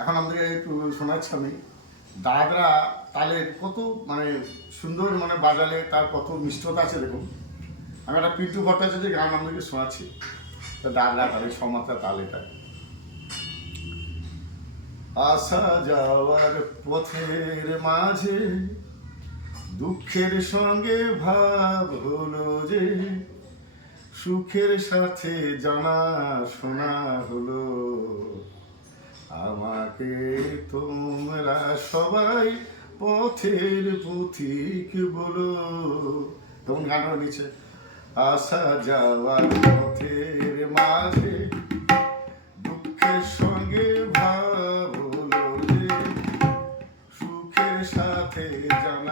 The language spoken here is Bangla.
এখন আমাদেরকে একটু শোনাচ্ছি আমি দাদরা তালের কত মানে সুন্দর মানে বাজালে তার কত মিষ্টতা আছে দেখুন। আমি একটা পিন্টু ভট্টাচার্যের গান আমাদেরকে শোনাচ্ছি, দাদরা তালের সমাত্রা তাল এটা। আসা যাওয়ার পথের মাঝে দুঃখের সঙ্গে ভাব হলো যে, সুখের সাথে জানা শোনা হলো, আমাকে তোমরা সবাই পথের পথিক বলো। তখন গানটা নিচে আসা যাওয়ার পথের মাঝে দুঃখের সঙ্গে ভাব হলো যে, সুখের সাথে জানা